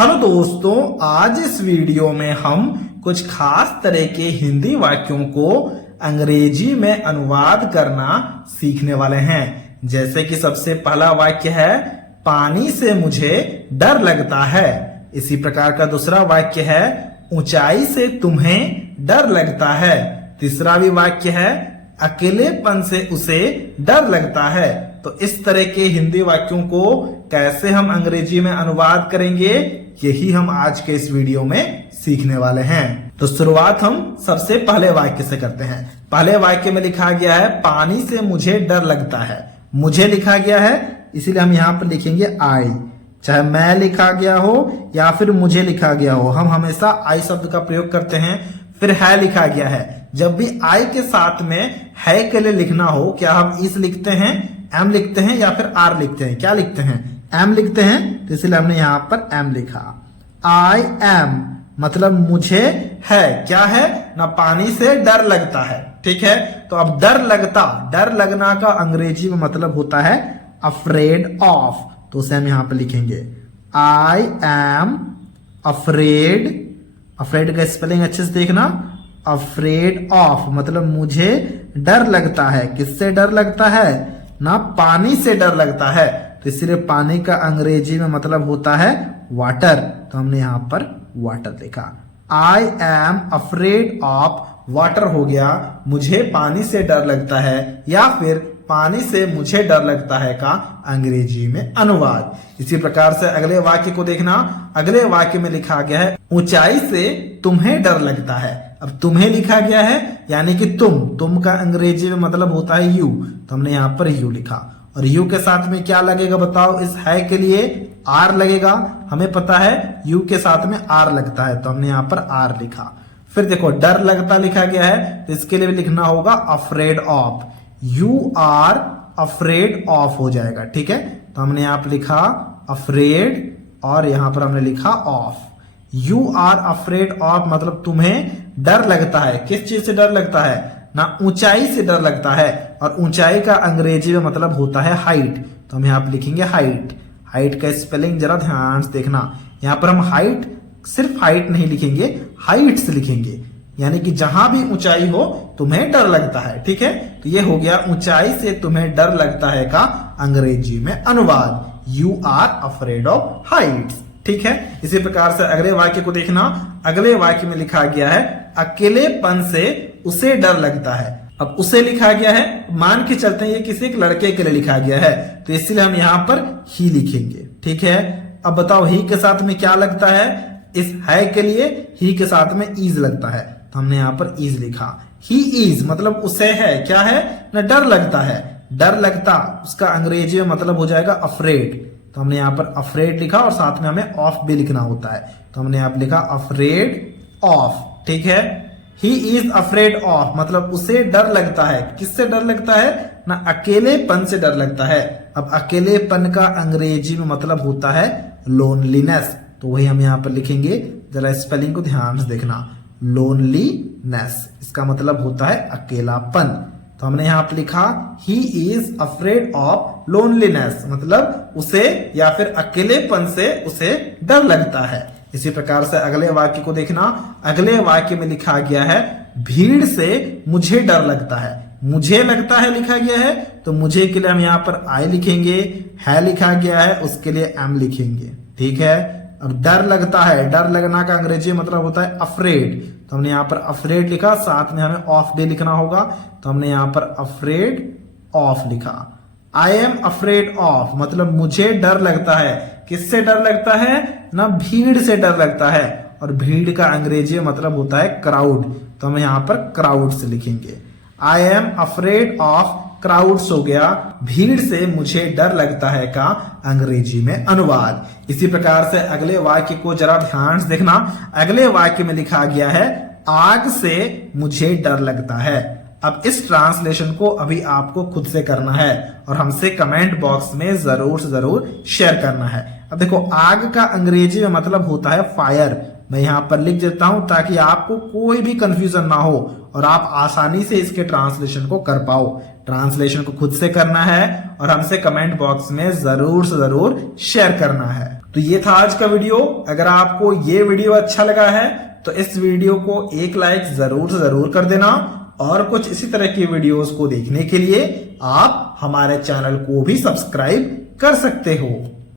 Hello दोस्तों, आज इस वीडियो में हम कुछ खास तरह के हिंदी वाक्यों को अंग्रेजी में अनुवाद करना सीखने वाले हैं। जैसे कि सबसे पहला वाक्य है, पानी से मुझे डर लगता है। इसी प्रकार का दूसरा वाक्य है, ऊंचाई से तुम्हें डर लगता है। तीसरा भी वाक्य है, अकेलेपन से उसे डर लगता है। तो इस तरह के हिंदी वाक्यों को कैसे हम अंग्रेजी में अनुवाद करेंगे, यही हम आज के इस वीडियो में सीखने वाले हैं। तो शुरुआत हम सबसे पहले वाक्य से करते हैं। पहले वाक्य में लिखा गया है, पानी से मुझे डर लगता है। मुझे लिखा गया है, इसीलिए हम यहाँ पर लिखेंगे आई। चाहे मैं लिखा गया हो या फिर मुझे लिखा गया हो, हम हमेशा आई शब्द का प्रयोग करते हैं। फिर है लिखा गया है, जब भी आई के साथ में है के लिए लिखना हो, क्या हम इस लिखते हैं, एम लिखते हैं या फिर आर लिखते हैं? क्या लिखते हैं? एम लिखते हैं। तो इसलिए हमने यहां पर एम लिखा। आई एम मतलब मुझे है, क्या है ना, पानी से डर लगता है। ठीक है, तो अब डर लगना का अंग्रेजी में मतलब होता है अफ्रेड ऑफ। तो उसे हम यहां पर लिखेंगे, आई एम अफ्रेड। अफ्रेड का स्पेलिंग अच्छे से देखना, अफ्रेड ऑफ मतलब मुझे डर लगता है। किससे डर लगता है ना, पानी से डर लगता है। तो इसलिए पानी का अंग्रेजी में मतलब होता है वाटर। तो हमने यहां पर वाटर लिखा। I am afraid of water हो गया, मुझे पानी से डर लगता है, या फिर पानी से मुझे डर लगता है का अंग्रेजी में अनुवाद। इसी प्रकार से अगले वाक्य को देखना। अगले वाक्य में लिखा गया है, ऊंचाई से तुम्हें डर लगता है। अब तुम्हें लिखा गया है यानी कि तुम का अंग्रेजी में मतलब होता है यू। तो हमने यहाँ पर यू लिखा। और यू के साथ में क्या लगेगा बताओ? इस है के लिए आर लगेगा। हमें पता है यू के साथ में आर लगता है, तो हमने यहाँ पर आर लिखा। फिर देखो, डर लगता लिखा गया है, तो इसके लिए भी लिखना होगा afraid of. You are afraid of हो जाएगा। ठीक है, तो हमने यहाँ पर लिखा अफ्रेड और यहां पर हमने लिखा of. You are afraid of मतलब तुम्हें डर लगता है। किस चीज से डर लगता है ना, ऊंचाई से डर लगता है। और ऊंचाई का अंग्रेजी में मतलब होता है हाइट। तो हम यहाँ पर लिखेंगे हाइट। हाइट का स्पेलिंग जरा ध्यान से देखना। यहाँ पर हम हाइट सिर्फ हाइट नहीं लिखेंगे, हाइट्स लिखेंगे, यानी कि जहां भी ऊंचाई हो तुम्हें डर लगता है। ठीक है, तो ये हो गया ऊंचाई से तुम्हें डर लगता है का अंग्रेजी में अनुवाद, you are afraid of heights. ठीक है, इसी प्रकार से अगले वाक्य को देखना। अगले वाक्य में लिखा गया है, अकेलेपन से उसे डर लगता है। अब उसे लिखा गया है, मान के चलते हैं ये किसी एक लड़के के लिए लिखा गया है, तो इसलिए हम यहां पर ही लिखेंगे। ठीक है, अब बताओ ही के साथ में क्या लगता है? इस है के लिए ही के साथ में ईज लगता है, तो हमने यहां पर ईज लिखा। ही इज मतलब उसे है, क्या है ना, डर लगता है। डर लगता उसका अंग्रेजी में मतलब हो जाएगा अफ्रेड। तो हमने यहाँ पर अफ्रेड लिखा और साथ में हमें ऑफ भी लिखना होता है, तो हमने यहाँ पर लिखा अफ्रेड ऑफ। ठीक है, ही इज अफ्रेड ऑफ मतलब उसे डर लगता है। किससे डर लगता है ना, अकेलेपन से डर लगता है। अब अकेलेपन का अंग्रेजी में मतलब होता है लोनलीनेस। तो वही हम यहाँ पर लिखेंगे, जरा स्पेलिंग को ध्यान से देखना, लोनलीनेस इसका मतलब होता है अकेलापन। तो हमने यहां पर लिखा, he is afraid of loneliness मतलब उसे या फिर अकेलेपन से उसे डर लगता है। इसी प्रकार से अगले वाक्य को देखना। अगले वाक्य में लिखा गया है, भीड़ से मुझे डर लगता है। मुझे लगता है लिखा गया है, तो मुझे के लिए हम यहाँ पर आई लिखेंगे। है लिखा गया है, उसके लिए एम लिखेंगे। ठीक है, अब डर लगता है, डर लगना का अंग्रेजी मतलब होता है अफ्रेड। तो हमने यहाँ पर अफ्रेड लिखा, साथ में हमें ऑफ भी लिखना होगा, तो हमने यहाँ पर अफ्रेड ऑफ लिखा। आई एम अफ्रेड ऑफ मतलब मुझे डर लगता है। किससे डर लगता है ना, भीड़ से डर लगता है। और भीड़ का अंग्रेजी मतलब होता है क्राउड, तो हम यहाँ पर क्राउड से लिखेंगे। I am afraid of crowds हो गया, भीड़ से मुझे डर लगता है का अंग्रेजी में अनुवाद। इसी प्रकार से अगले वाक्य को जरा ध्यान से देखना। अगले वाक्य में लिखा गया है, आग से मुझे डर लगता है। अब इस ट्रांसलेशन को अभी आपको खुद से करना है और हमसे कमेंट बॉक्स में जरूर से जरूर शेयर करना है। अब देखो, आग का अंग्रेजी में मतलब होता है फायर। मैं यहाँ पर लिख देता हूं ताकि आपको कोई भी कंफ्यूजन ना हो और आप आसानी से इसके ट्रांसलेशन को कर पाओ। ट्रांसलेशन को खुद से करना है और हमसे कमेंट बॉक्स में जरूर से जरूर शेयर करना है। तो ये था आज का वीडियो। अगर आपको ये वीडियो अच्छा लगा है तो इस वीडियो को एक लाइक जरूर से जरूर कर देना, और कुछ इसी तरह की वीडियोस को देखने के लिए आप हमारे चैनल को भी सब्सक्राइब कर सकते हो।